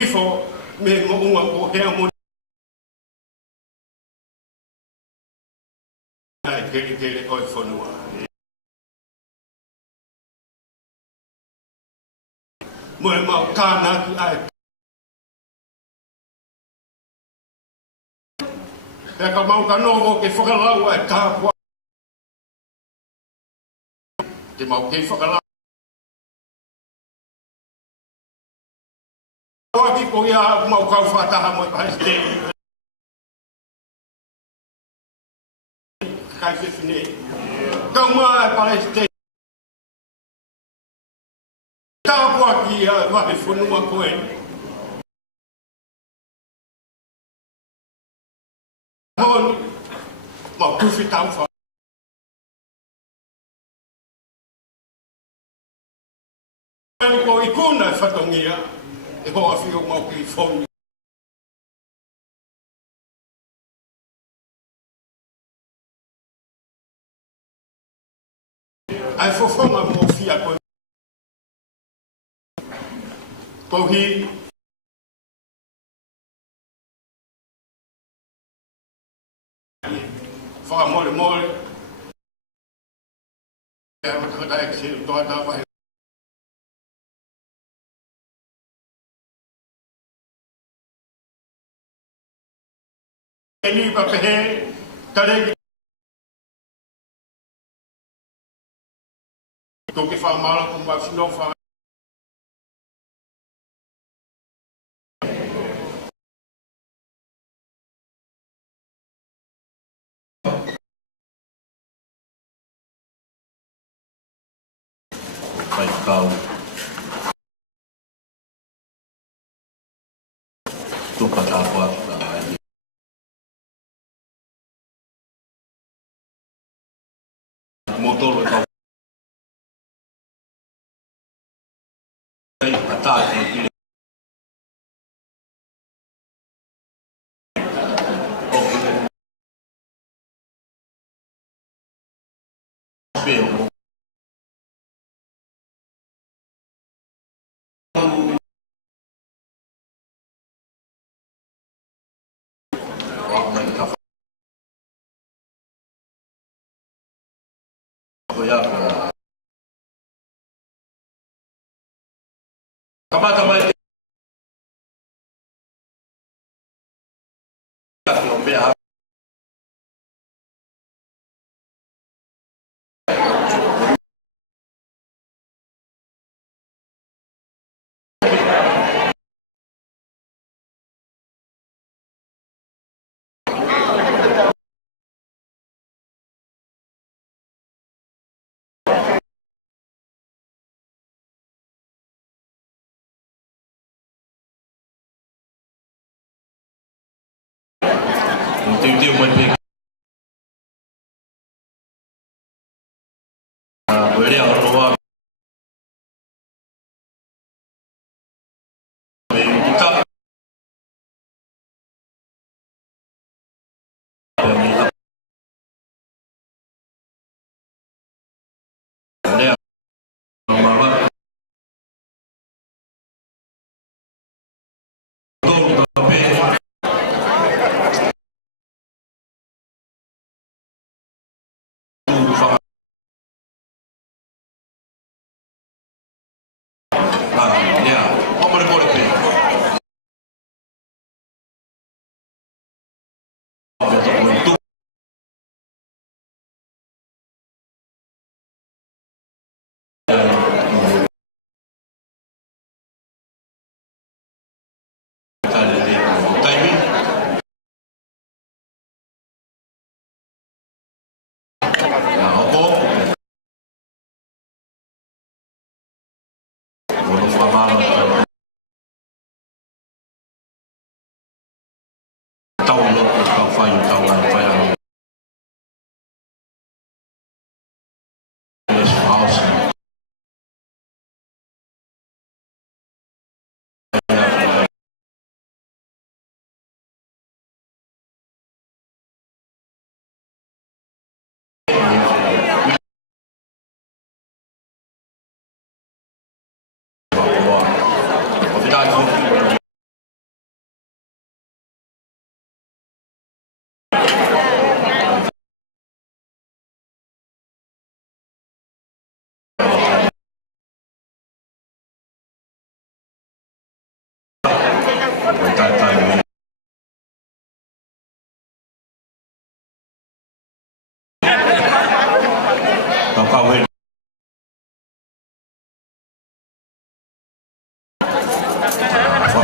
Ifo me uma o reamo que oi fonua. Mo ma kana ki ai. E ka mau ka no ke whakalau ai tā pua. Te mau ke whakalau. Oa ki ko ia mau kau whataha mo ka este. Kai whiwhine. Kau mai pa este. Tā pua ki wahe whanua koe. Hon, mau kuwhi tau wha. Ko I kuna whatongia. E hoa whio mau ki whonu. Ai whawhonga mo whia koe. Ko hi. Wha mole mole. E wa takatai ki se toa tā wahe. E ni pa pehe. Tareki. Ko ke wha mala ko ma whino wha. Vai kau tupa tāpua motoro kau ei atate kile peo ya kamata mai ya tiu mai pe boleh orang kita boleh mama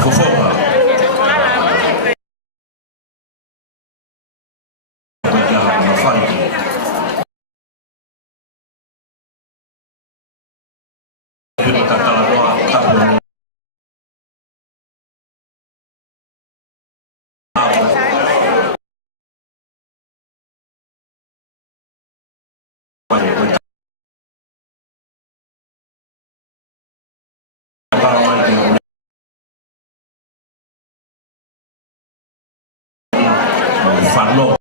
fofoka. Kuja mafaiki. Kita kata doa kabur. Farlo.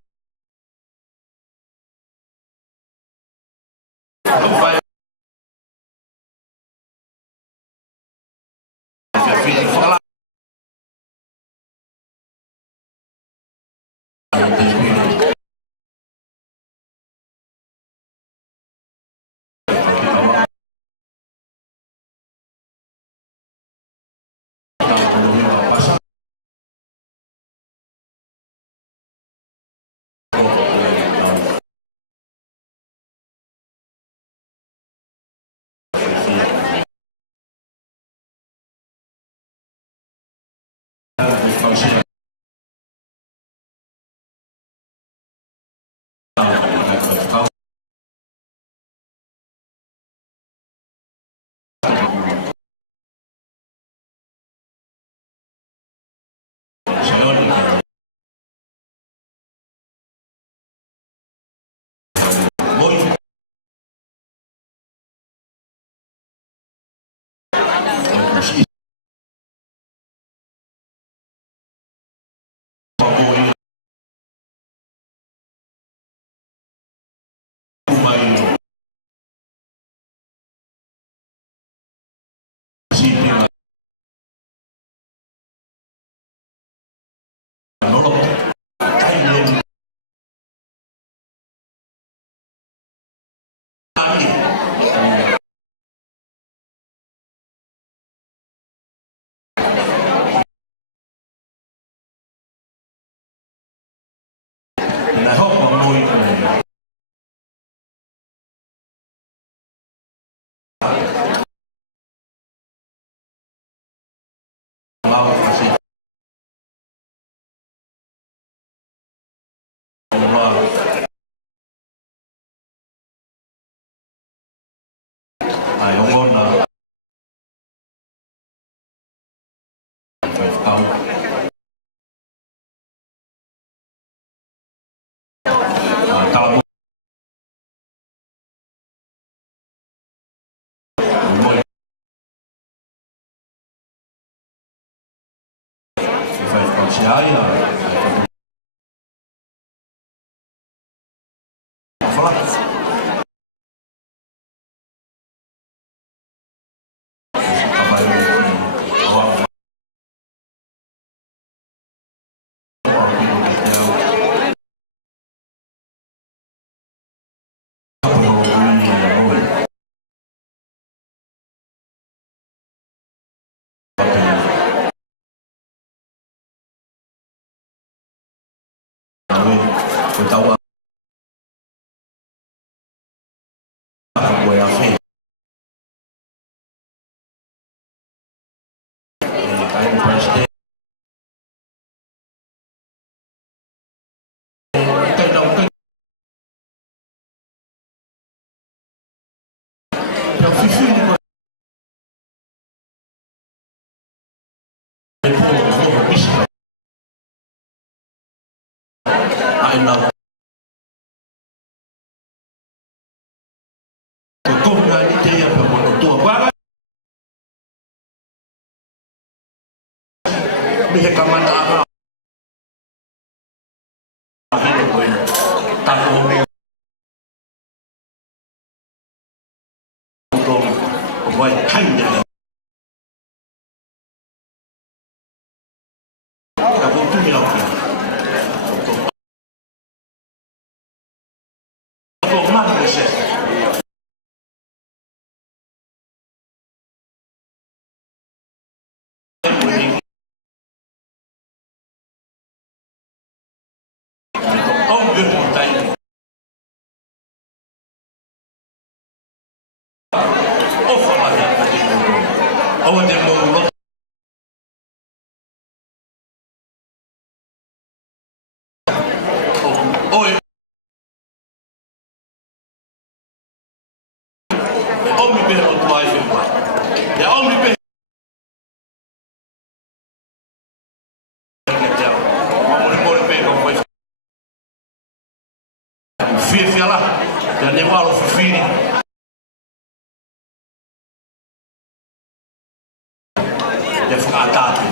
I hope I'm knowing tahu gue yang sih kain presiden yang visi juga bisa enak tutup dari dia berbuat tua banget bisa kamar apa hidup gue tanggung untuk buat hanya aku tuh bilang untuk mana bisa oh, Fia lá, já nem vale o filho. Já fica atado.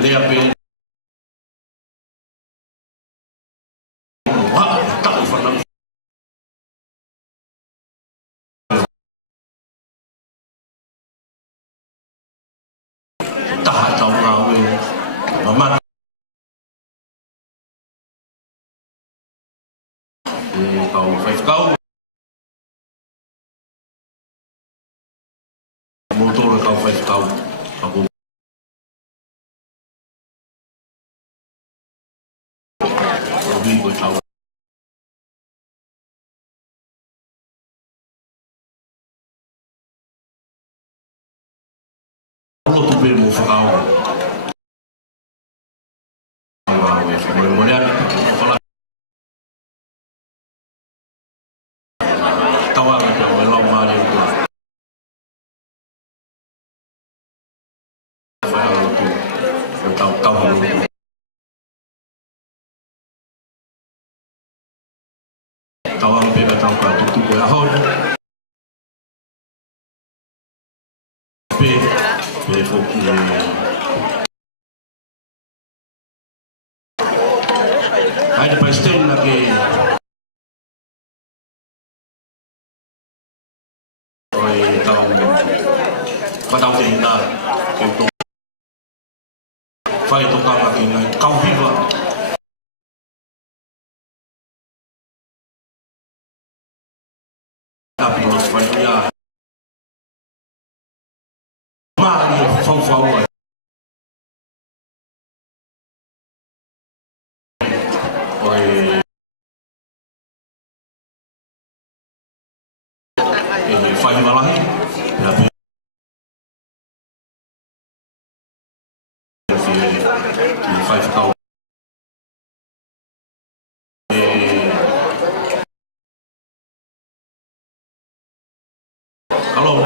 Lê a pena. Tak ufana. Tak tahu ngawe. Mama. Kau five kau. Motor kau five kau. Aku. Gue tahu. Lo tu bel mau fakau. Boleh kalau tawa kita belum ada itu. Tahu. Tawang pega tahu kau tutup bolehon. Pe fokus. Ada pasti lagi. Oi tahu. Patau tinggal. Untuk. Fai tu kau lagi kau viva. Tapi dia Mario fau oi ini fai malahi tapi fai kau kalau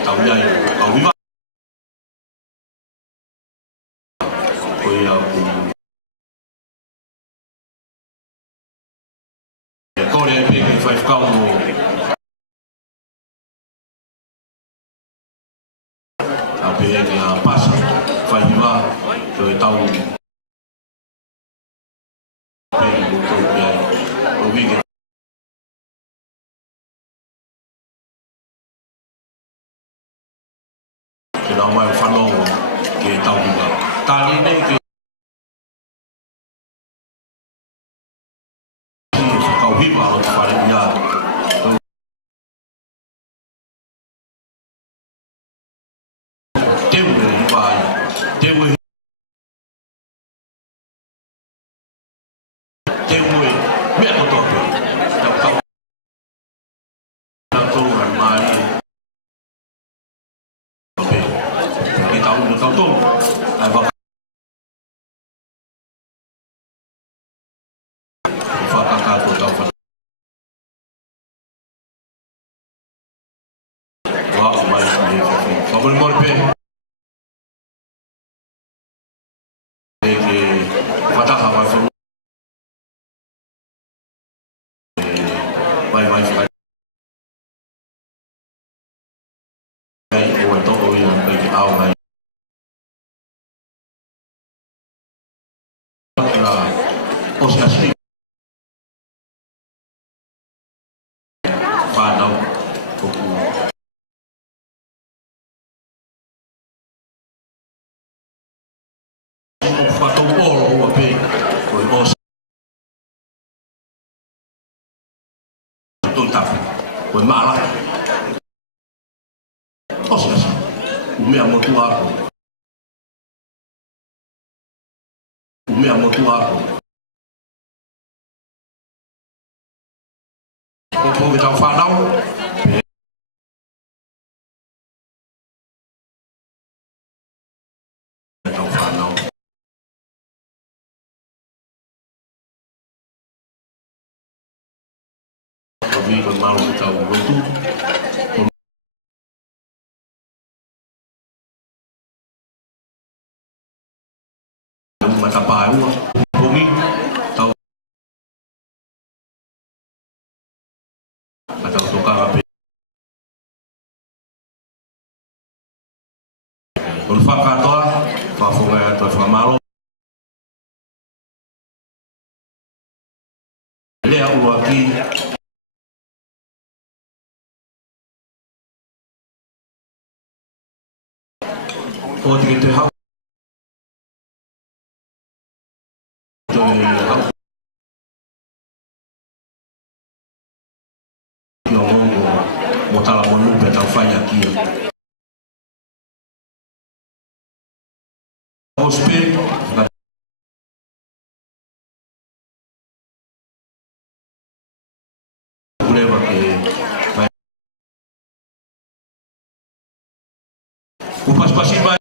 tahu jai kau viva oi aku kau dia pergi five kau tapi yang pas five viva rồi tahu pergi untuk dia hobi kita mau follow kita tahu juga tadi ni kau viva untuk pada dia kau tu, apa? Fakak kau tahu. Wah, mais ni. Kabel morpe. Fatah apa tu? Bye. Untuk orang bagi awal. Asli padau buku fatong bol wape koi bos tuntap koi malah umea motu hapo. Umea motu hapo. Kwa kita fadau. Kita fadau. Kami bermalu kita itu. Mata baru, bumi tahu atau suka apa? Berfakar toh, fafunga toh famalo. Lea uwaki. Oh gitu ha. Motala mwanumbe atafanya kile. Hospital kuleva ke kupas-pasi ba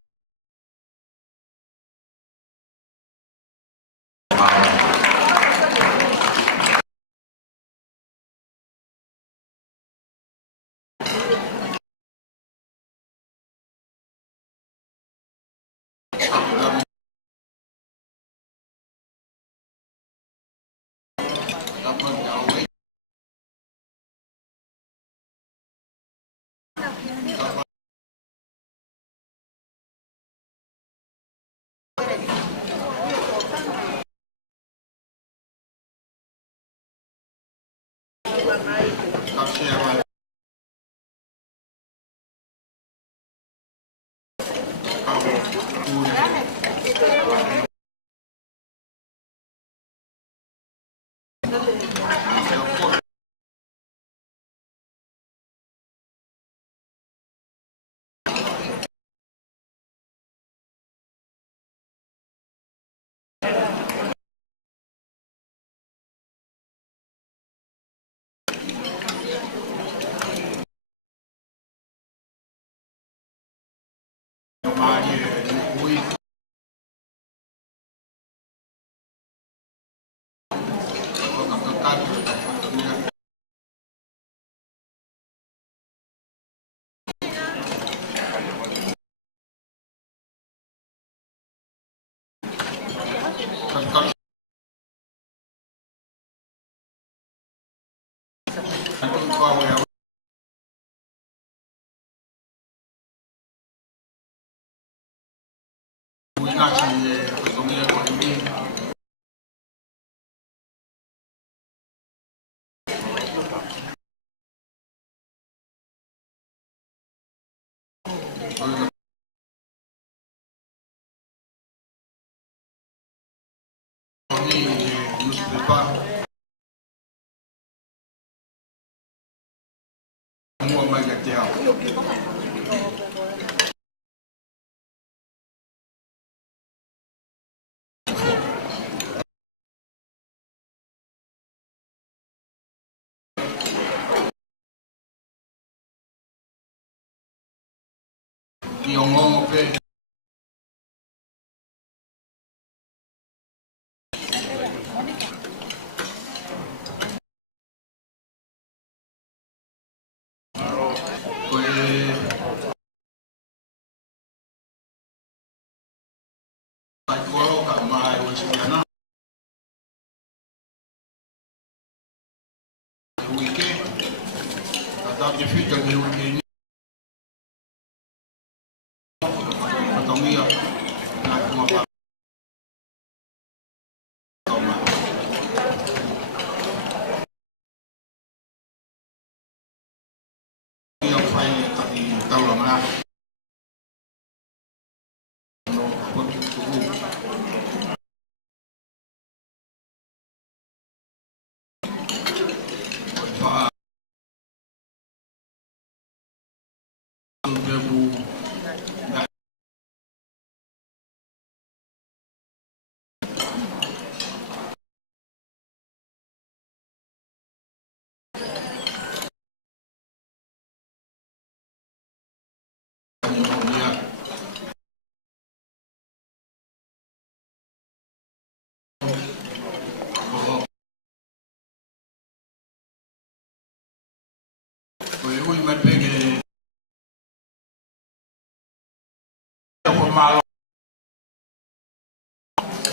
malo.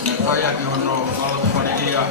Me falla que uno malo fanegia.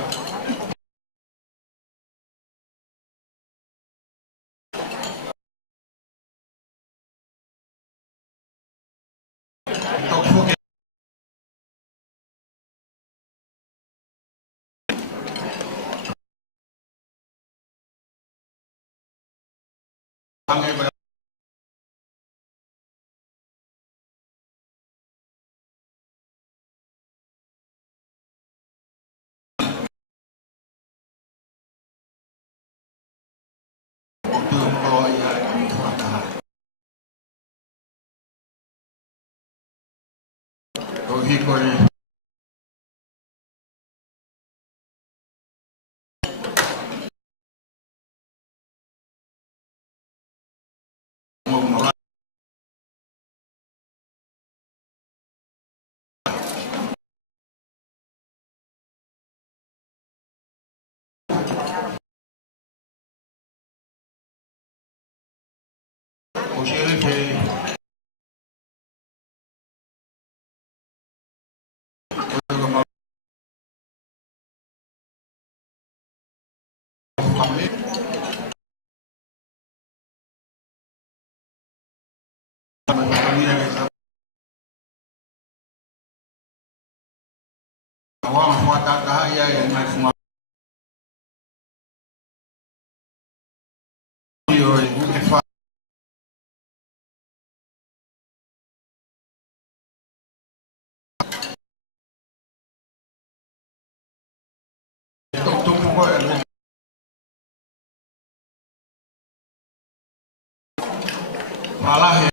Malah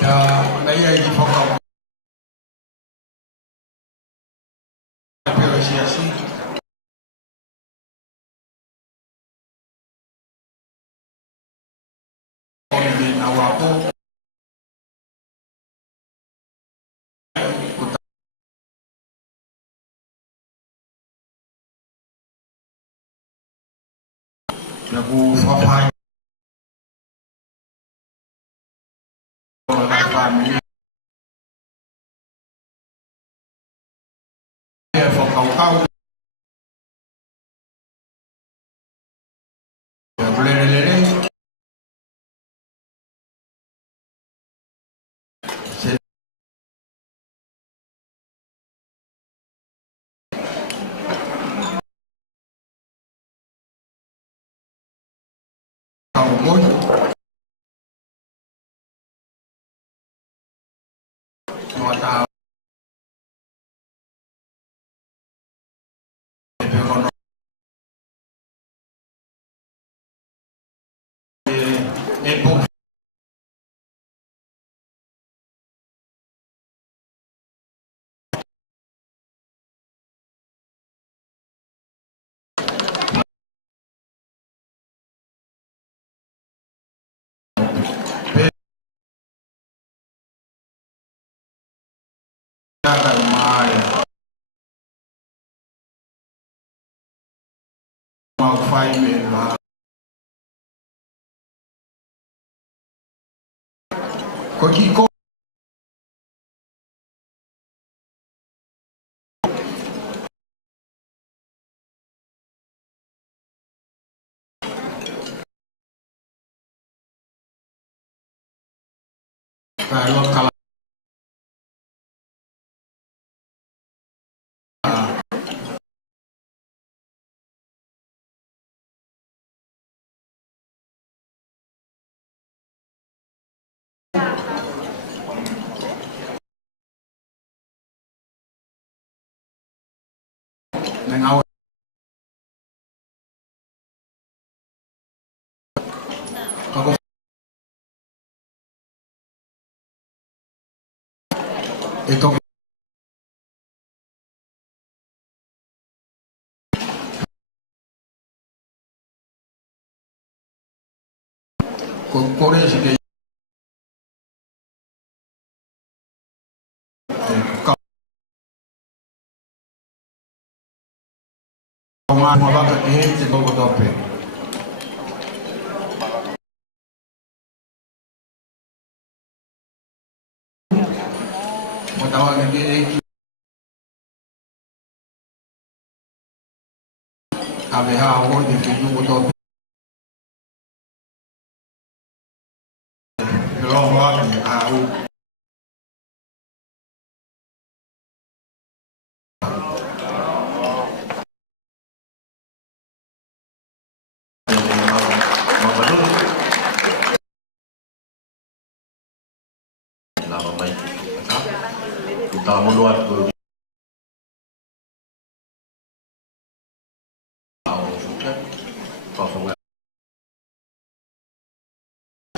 ya naya di foka apresiasi di nawaku lagu Fafai family ya foka kau ya boleh lele kau pun semua tahu ibu akan mai mau fai mela kau kalau kalau nengau kau itu kau sih kau mga baka kihin sa Gogotope. Matawag ng DH. Sabi ha ako, yung Gogotope. Pero ako, ako. Kita muluat ko suka pasok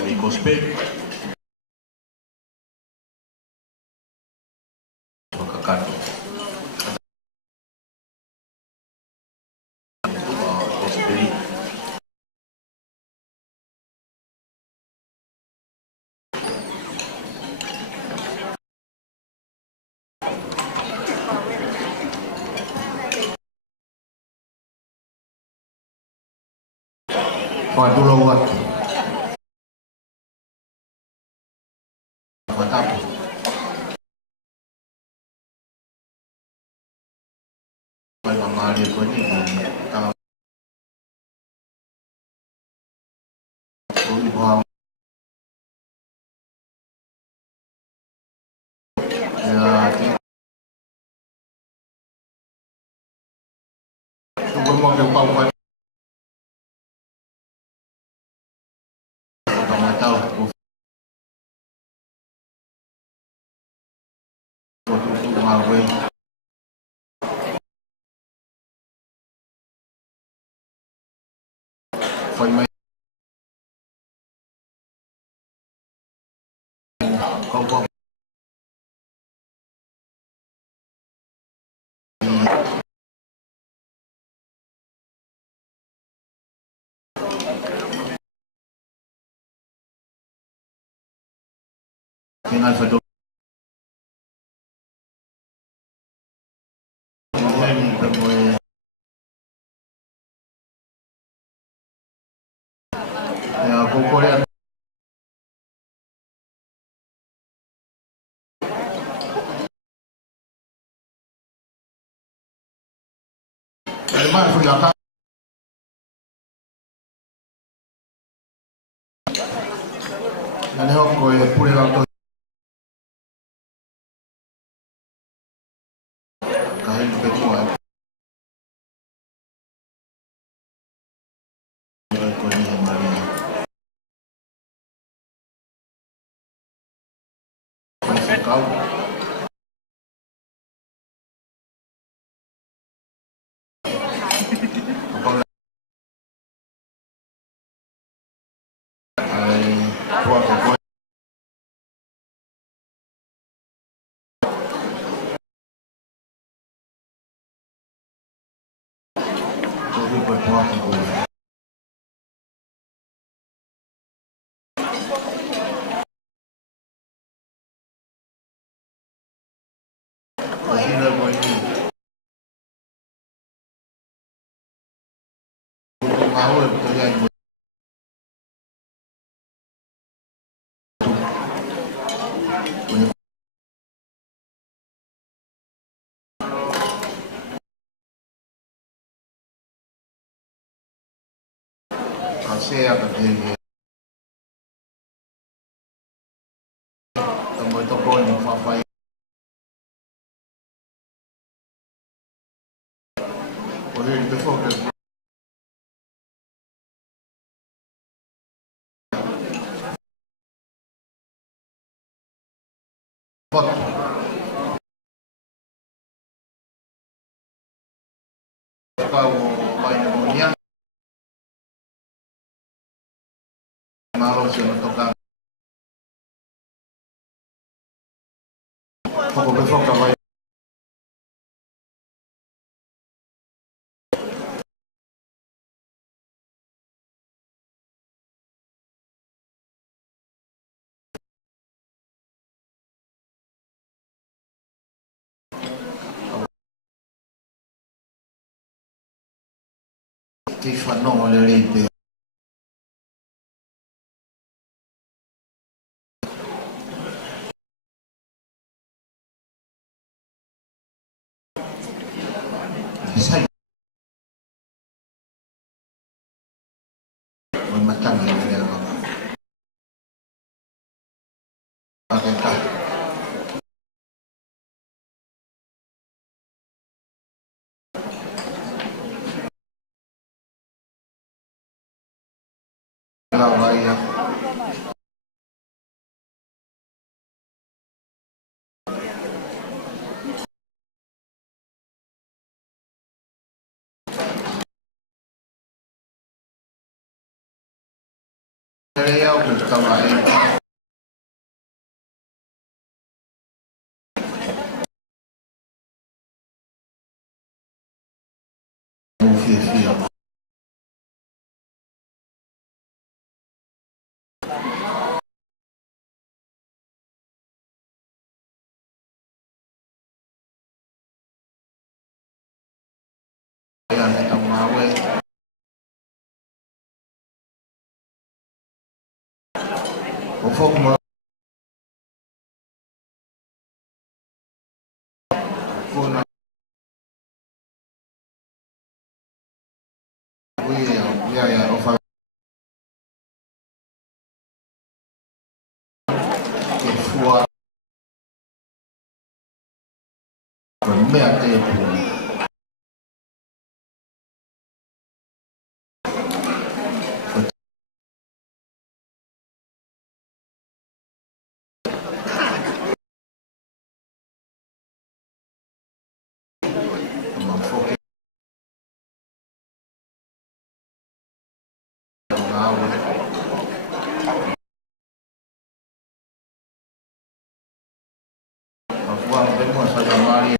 ni Kospek makakato Kospek Padulawat. Matapos. Pag-amali ko niya, kung ibang kung magpapawad pamataw ko umawin for my kawang final sa doon kaya kukulian Además, fui acá. Manejo pure auto. Kahit petuan. Ko niya marina. Pasikaw. Ay buat ko. Jadi berbuat ko. Kasi na mo ini. Kung awal ko yan mo. Kasi ang hindi. Tamo ito ko ng papay. Ulit before the But ikaw may pneumonia. Maro siya natokang. Pag-ubefok ka ba? Tifano le leite. Sai. Buon mattino vediamo. Vaya. Creo que estaba ahí. Fio. Ayan, itong mawe. Ufog mo. Kuna. Ya, ufog. Kifua. Mea tepu. Mafoke. Mawe. Mafuang temo sa gamari.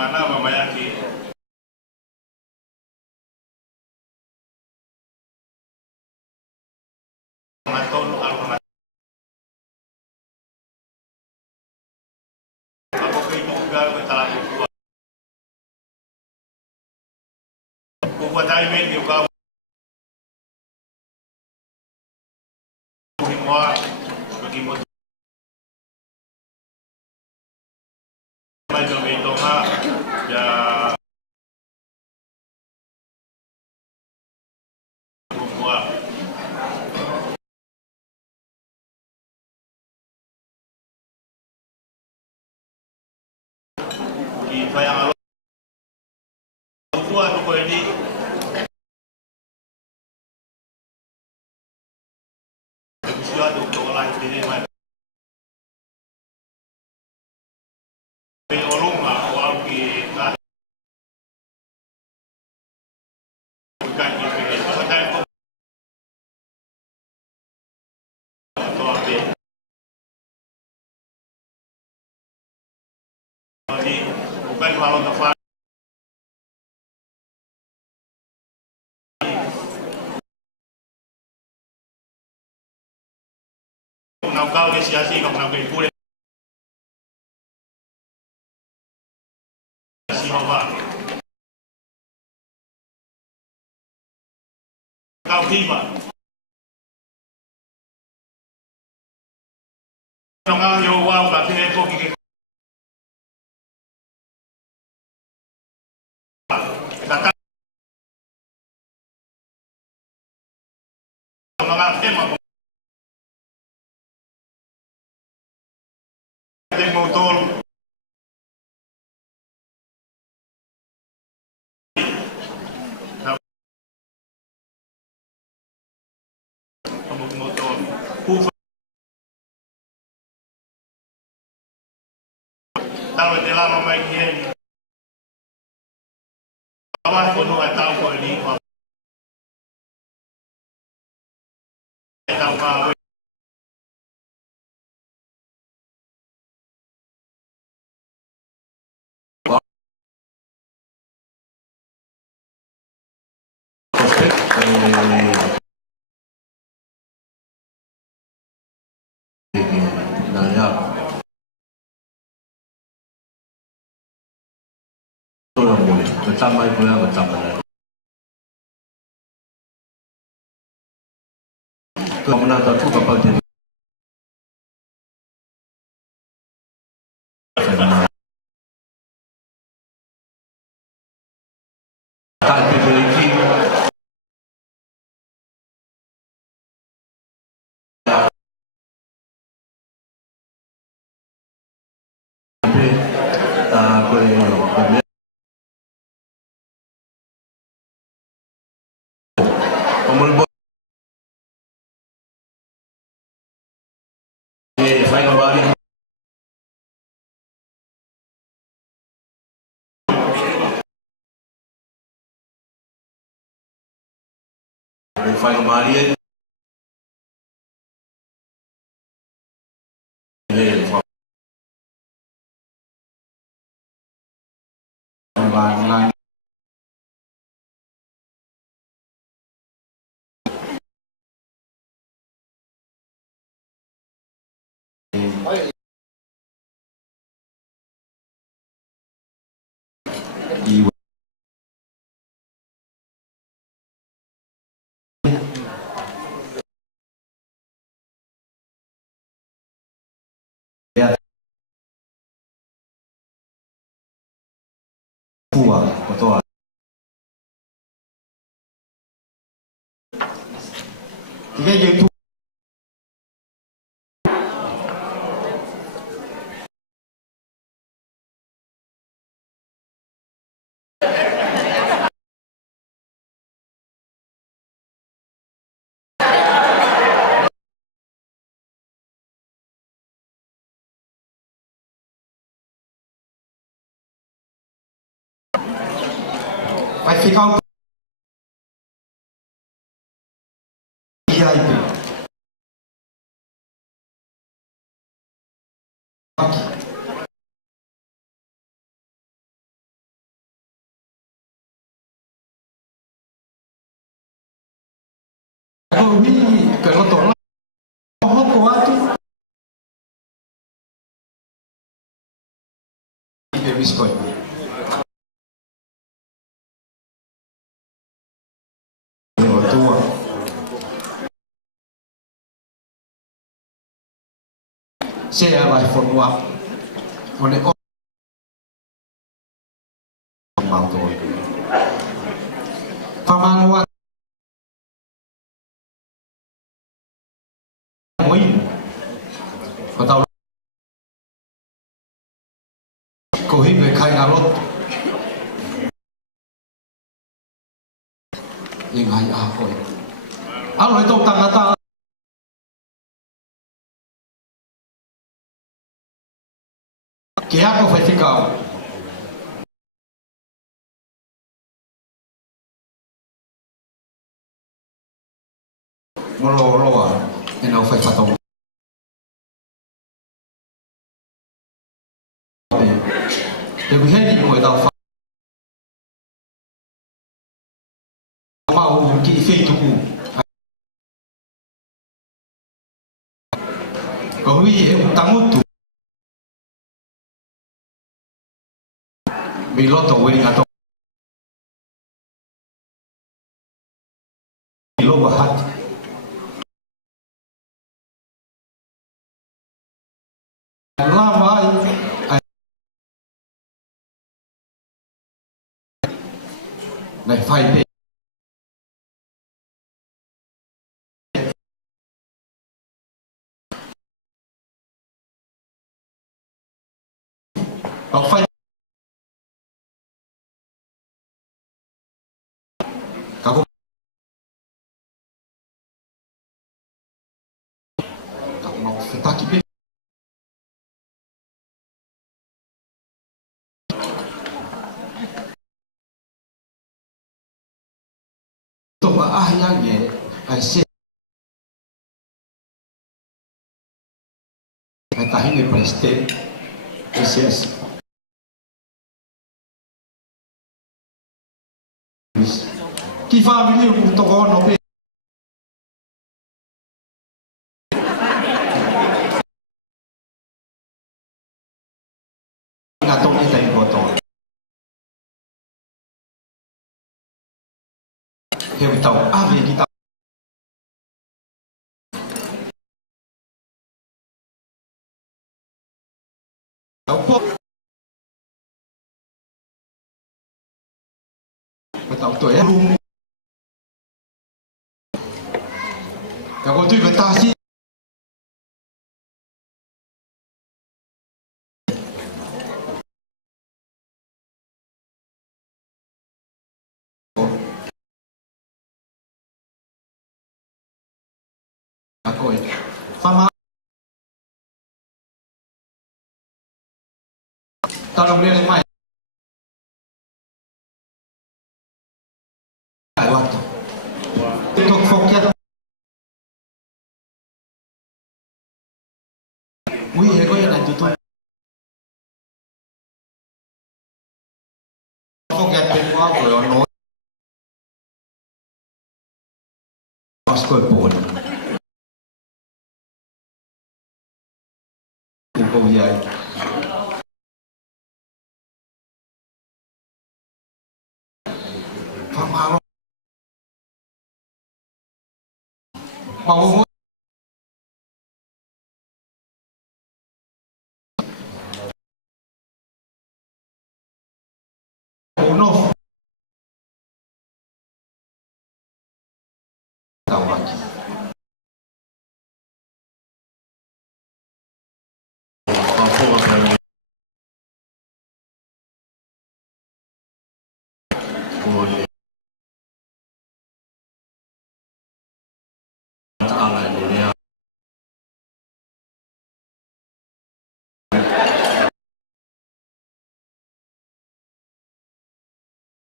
Mana mama yake matolo alma ako kay lugar ko talaga ko ko dai men yo ka mo bagi mo mai do me to nga ya mo bayang kuwa ko ini siya do to la ini man olunga wa ki ka kan ni pe ko dai ko to ate ni bukan kalau tepat kau ke siasi kau nak ikut si bawa kau tiba orang yang wow nak kena kau kiki datang mga tema ng motor Tahu te lama mai ki heni. Awa kono e tau ko ni pa. E tau pa we. Bersama ibu yang bersama kemenangan satu kapal jadi tak dimiliki saya kembali saya kembali Lang Iwa ya Pua betul Tiga jeung vai ficar dia itu. Kalau ini kalau tolak, oh kuat itu biskot. Tua. Saya vai formar oleh mau tu. Pamanuan Moin. Betul. Kau hidup kai narot. Yang ai aku. Alo itu tangata. Que a vai ficar. Molo e não foi fato. Eu vi ele foi dar mau que feito có vi tăng một tuổi bị lót tổ với đi ngã bị lót vào hát làm ai này phải để nó phải các mau phải ta kịp 話啊樣嘢係先係大興嘅 president SS que família o tocou no pe na tong ita yung boto hew tao ave kita tao po tao tuổi luôn tao có tuổi người ta xin coi pha tao đồng liên mày đại hoạt tiếp tục phục nhất nguy hiểm có hiện này tụi tôi phục nhất bên qua của nó nói Oscar buồn cùng câu dạy pha mau mau uno tao lagi Papua Baru boleh ala dunia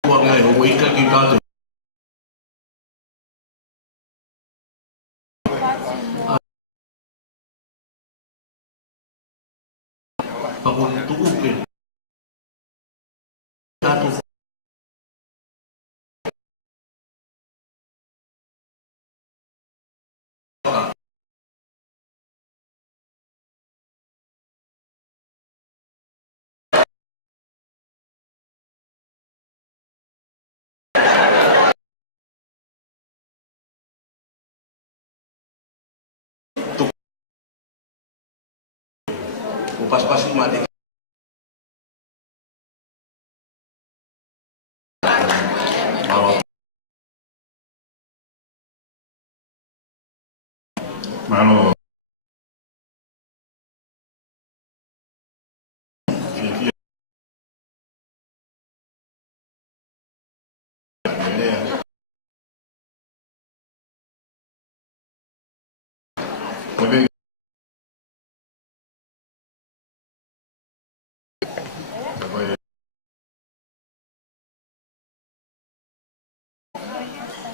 uang yang ikan kita tu bangun tubuh ke jatuh pas-pas mati malo Muy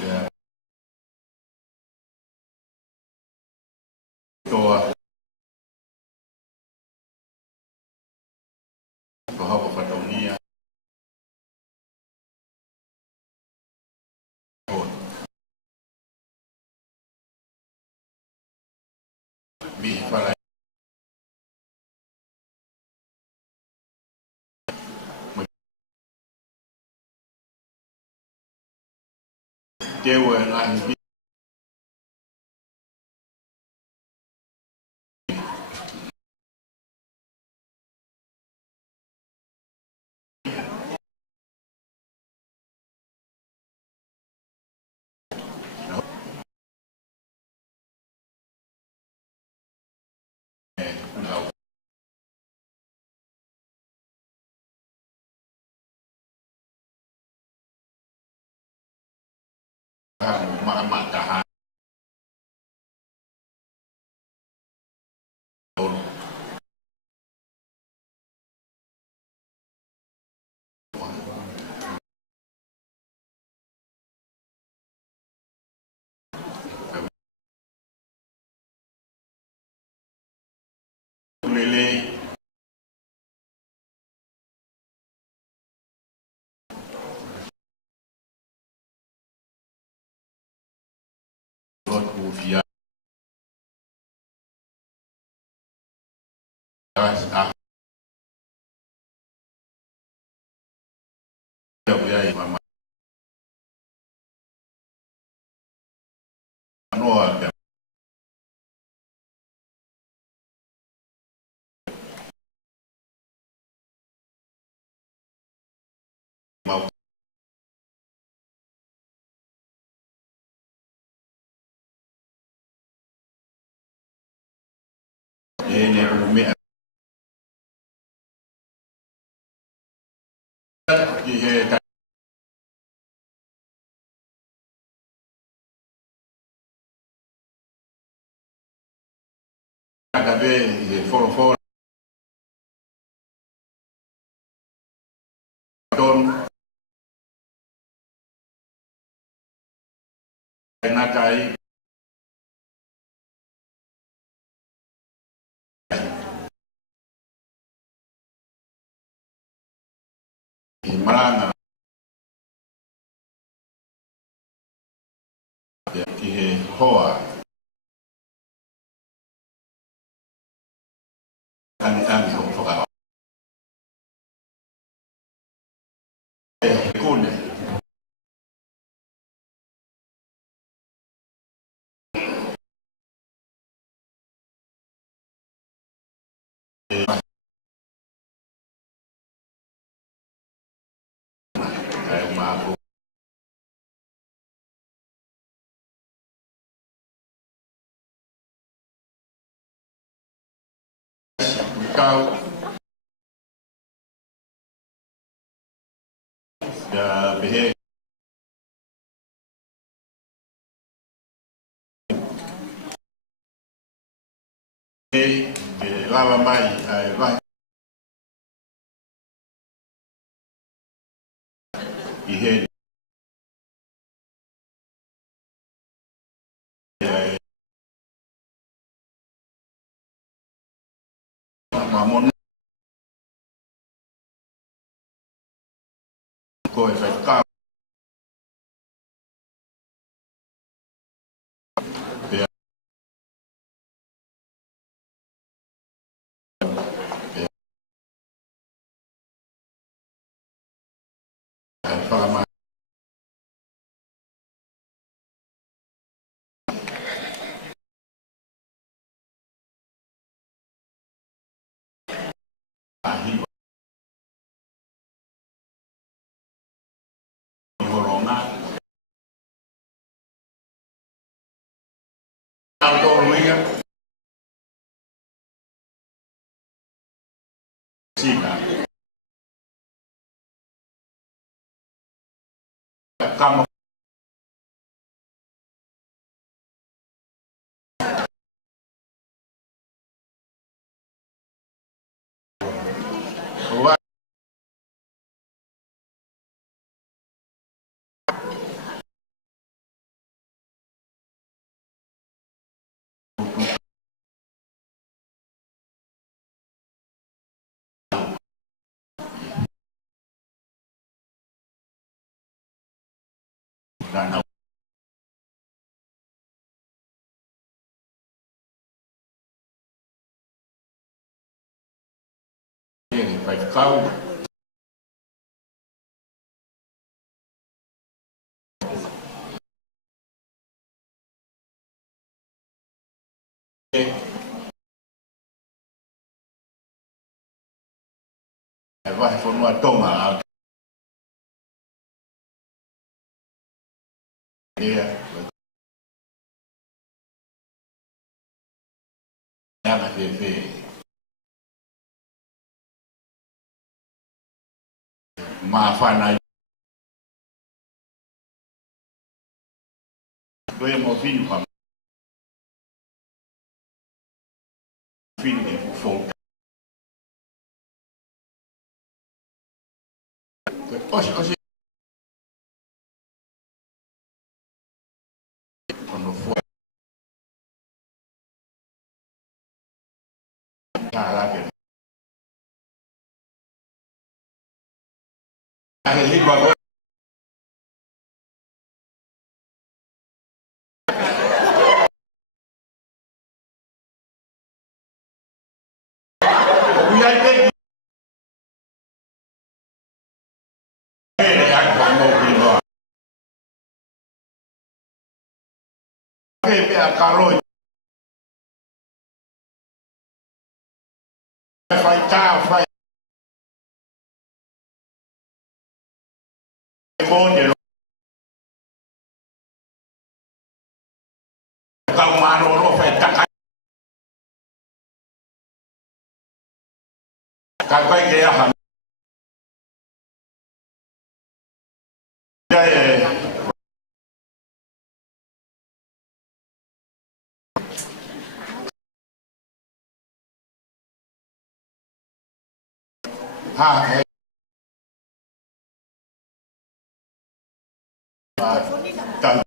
ya toa hapo kwa dunia bi fala dewa ngai mak lele Lord Ufia as a mama no mau ene ume he cada vez for don nakai marana ki he hoa ani ho foka kune ma kau da behe lava mai vai I he mamon ko e fai ka pe fa ma hi corona auto ruia sika kama wa dana e fai kau e vai fonua toma e ela fe ma fana do mo fino pa fino e fo osi quando fu lagi. Ahli bagus. Biar pergi. Yang kamu bilang. Biar kalau phải trao phải vô để không mà nó phải chặt cái kia hẳn đây ha cần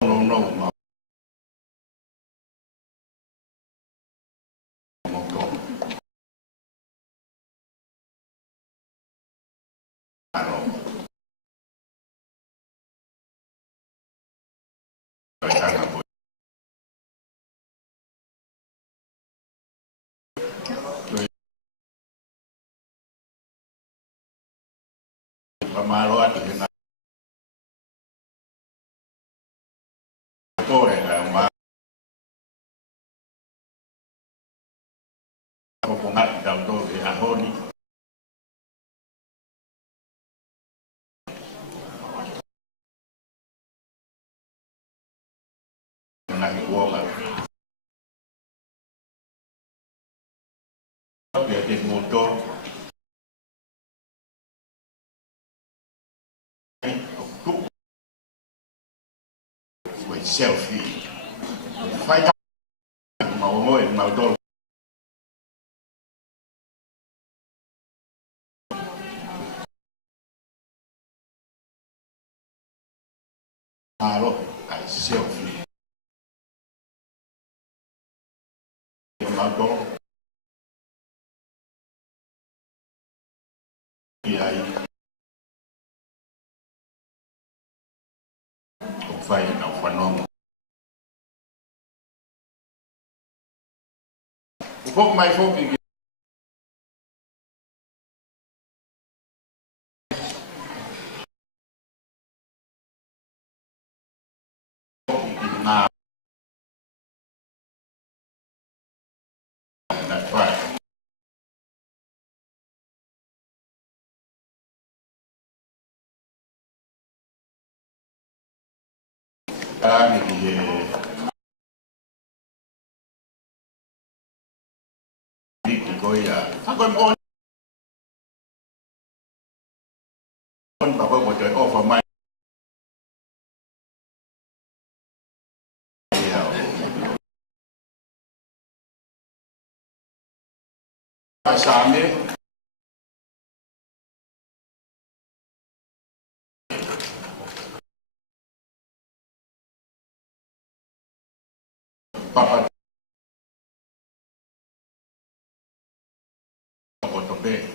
nông mà một chỗ pemaluan dengan tôi là cũng ngắt đầu tôi thì hôn này của mà việc thì một chỗ với selfie phải màu môi màu đôi rồi cái selfie màu đôi thì ấy cũng phải nào phần non phúc mai phúc thì nào là phải cái thì đi coi à con bảo với một trời offer mai sáng đi papa một tập đề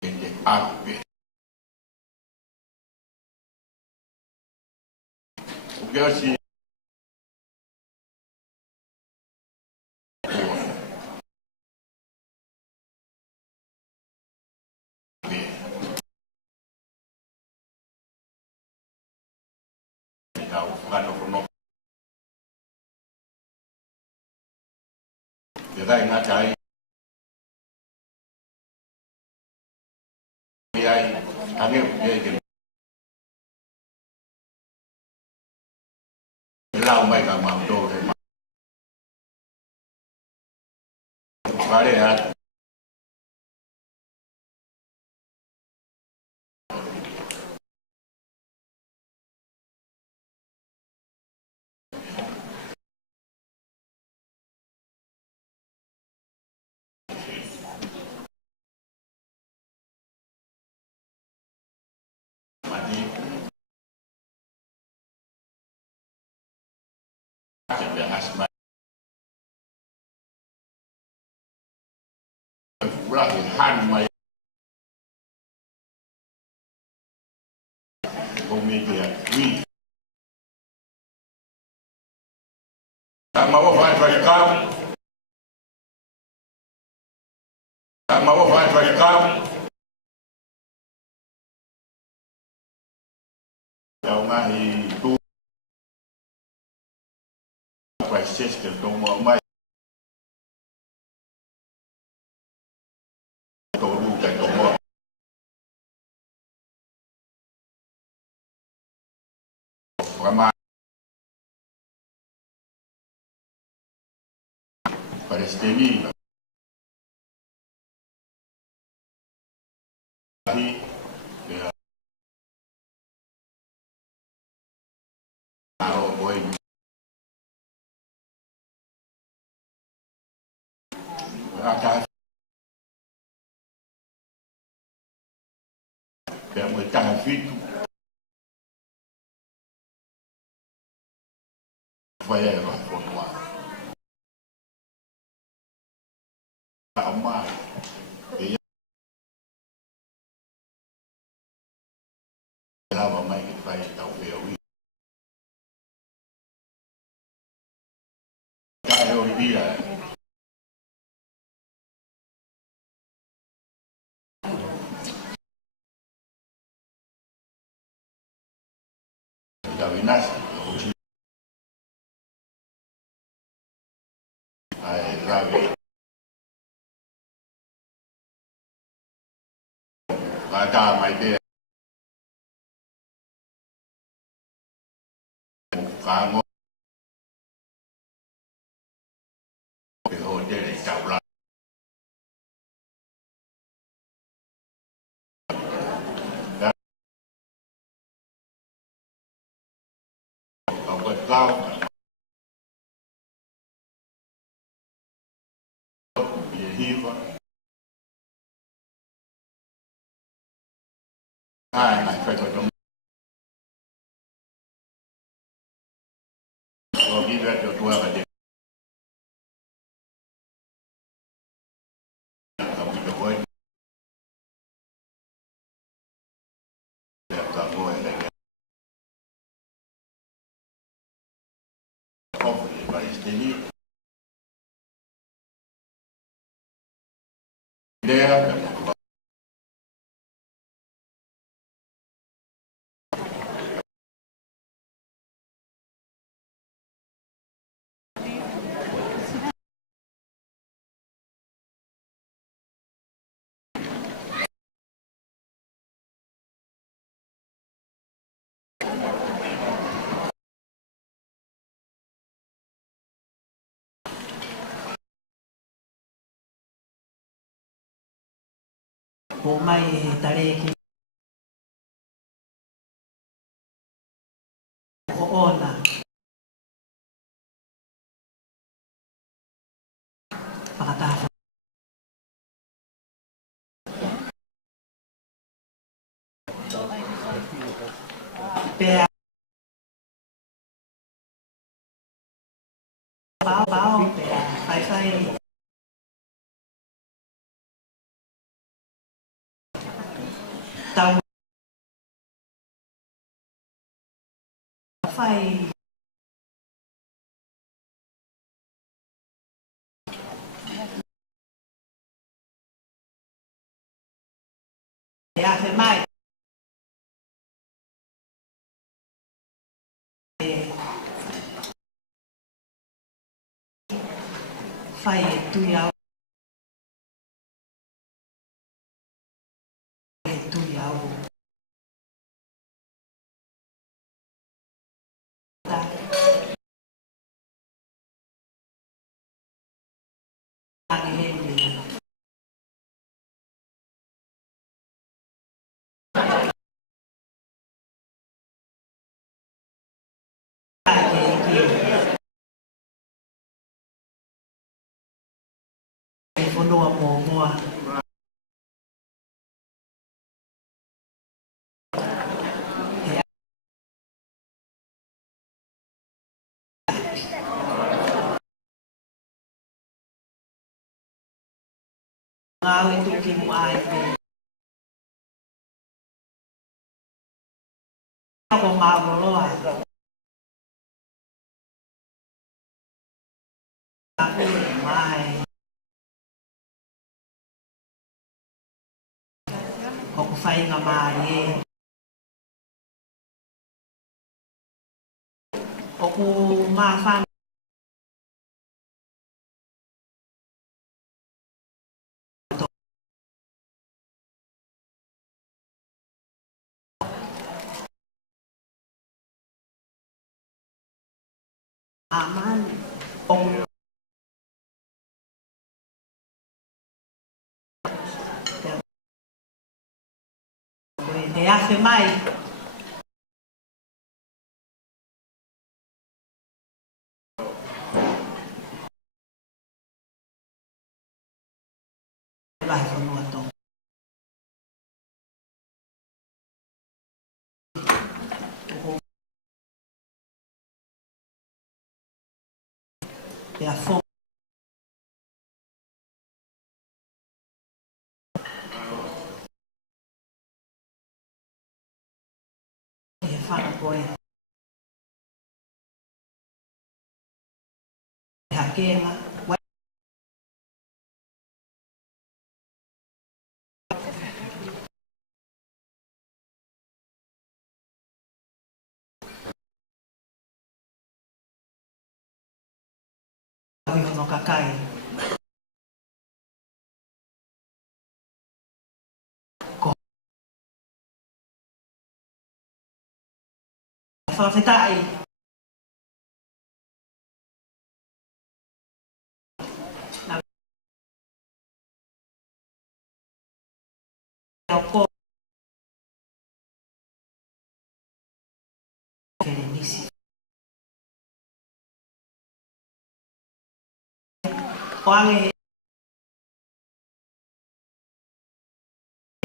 để ăn về cái gì nào ăn nó không để đây nó trái ai anh em cái lao mày cả màu đồ thì mà và để mà đi Jadi asma Rahihan Maya Komedian Wi Sama wafat Balikam Sama wafat Balikam Yang ngahi tu Prices ke Tomo Mai Toru dan Tomo Ramai Palestini Boy Atas dan mereka itu supaya semua amal dia lama mai kita tahu dia kalau dia Davinas ai Ravi ada mai dia kamu dia jauh lah dan kamu tahu dia hidup ai phải cho chúng tôi đi ra cho tôi và không được quên đẹp cả ngôi này không phải Palestini dia Umay tariki Oona Pakatapos Pea Bao Pea Phai Tao Phai Pea Phai Mai Phai Tuyao Tuyao Phunua mùa Ngawi tuki mo ay pe. Ako mawolo Aku mai. Ako fai nga mai. Ako mafan. Aman. Ako de hace mai. Vai sono ato. E a fome. E fanno poi. E a quema. No kakai. Whawhetai. Na ko Kerenisi. Oange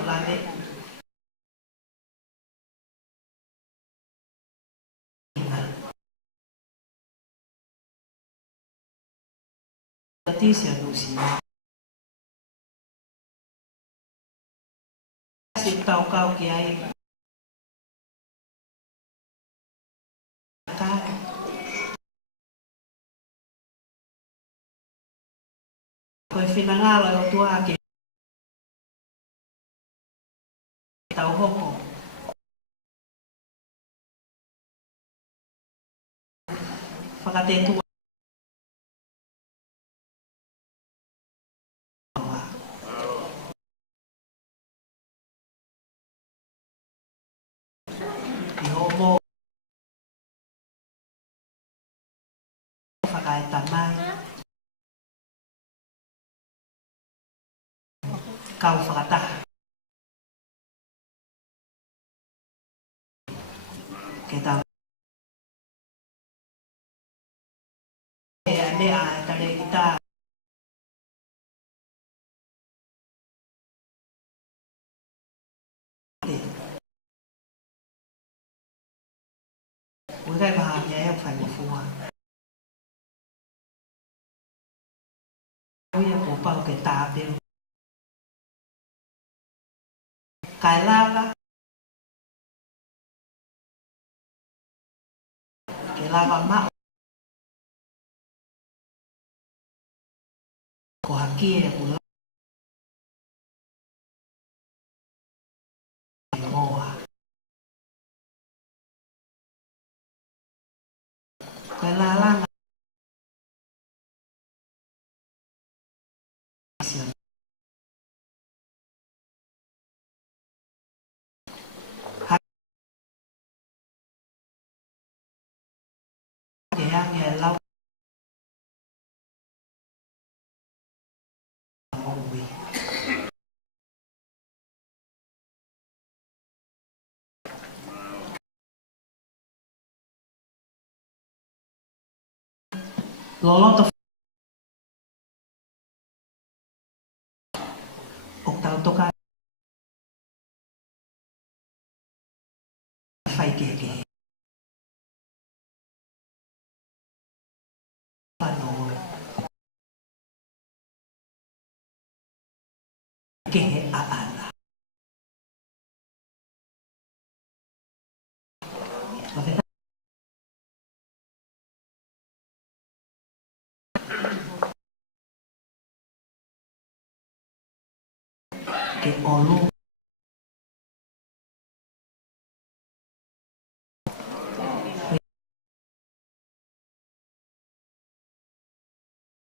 lane. Noticia Lucy. Si tau kau ki ai. Koe whinangalo o tua ke tau hoko. Whakatetua. I homo. Whakaeta mai. Kau whakataha. Ke tau. E mea e tale kita. Ugai baha mea e whai mafua. Uia ko pau ke tāpeo. Kai lava. Ke lava mao. Ko haki e kula. Moa. Kai lalanga. Ke hangi e lau. Mowi. Loloto. O tau toka. Whai ke. Whanau. ke he aana. Ke olu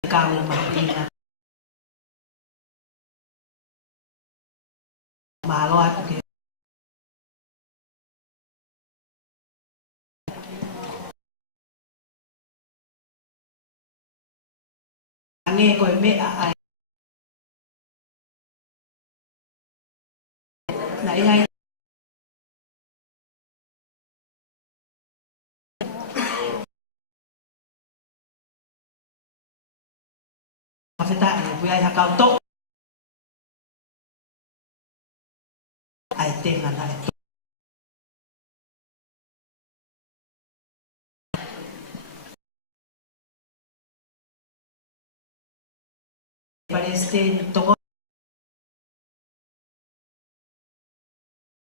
kau mahina malo aku ke ane ko me ai na ai mafeta e vui ai hakau to ai tenga na parece to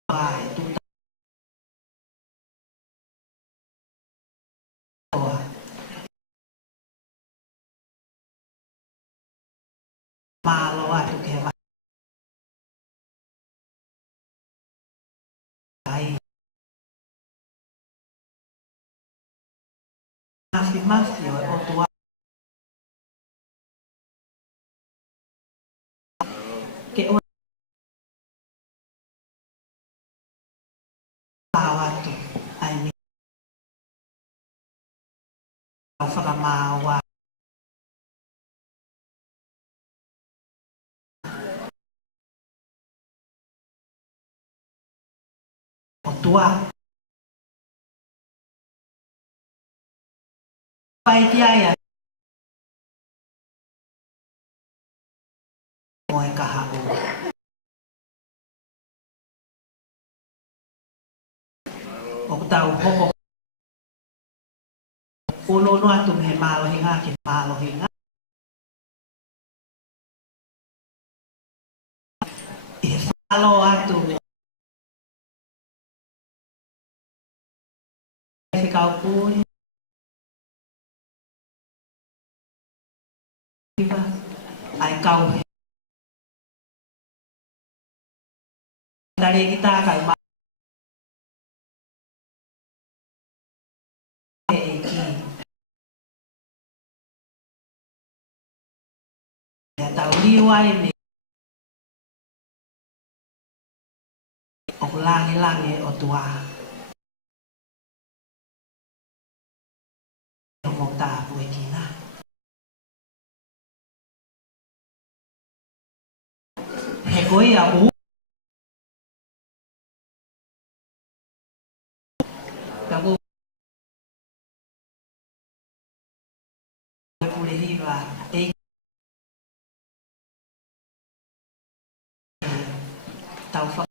ai tu malo aku ke ai mafio o tua ke o awatu ai ni whakamawa o tua pai tia ia moe kaha o tau hoko uno no atu me malo hinga ke malo hinga e falo atu e kau puni ai kau dari kita kai ma e ki ya tau liwai ni o langi o tua o mota pui kina he koi a u ka ku e pule hiva e tau fa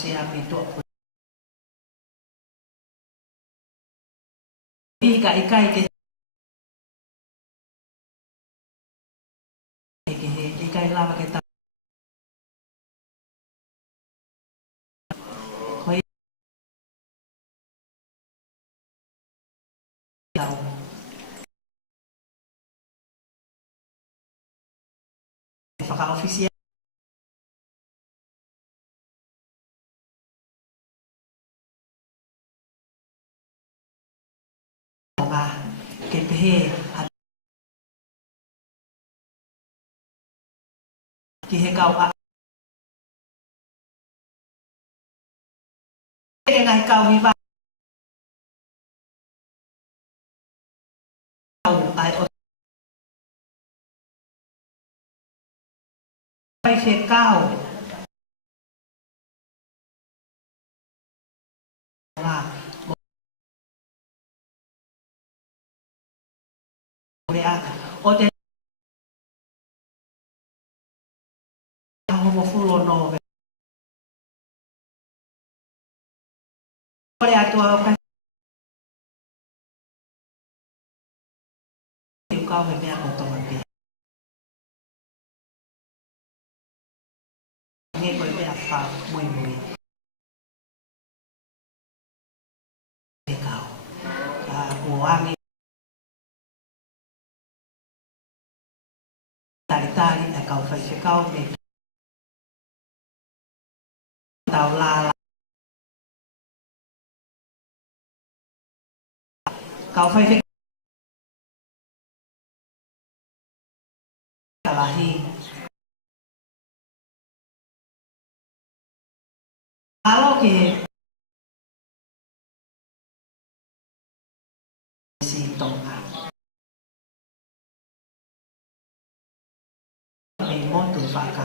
se a pito ika ikai ke ikai lava ke ta koi tau whaka ofisia nga ke pehe ki he kau a ke ngai kau hiva ai o pai fe kau nga mo rea o te homo fulo no ve ore atua o kai kau me mea ko to he koe mea wha mui mui. He kau. Ua wangi. Tari e kau whai se kau me. Tau lala. Kau whai se kalahi. Alo ke si tonga. Me motu whaka.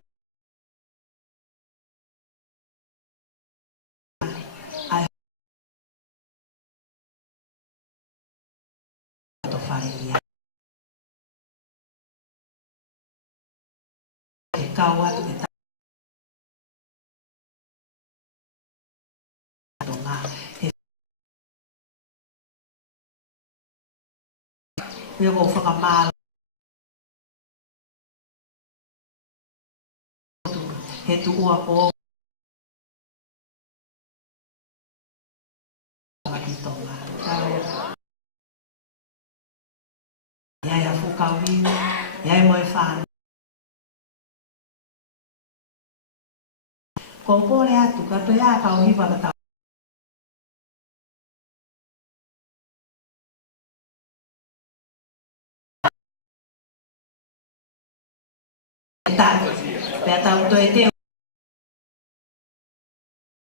Ai to whare ia. Ke kau atu e tonga. Ia ko whakamāla. He tu ua ko. Ki tonga. Iai a whukawina. Iai moi whāna. Ko pōre atu kato ia kau hiwa ka tau. Pea tau toi te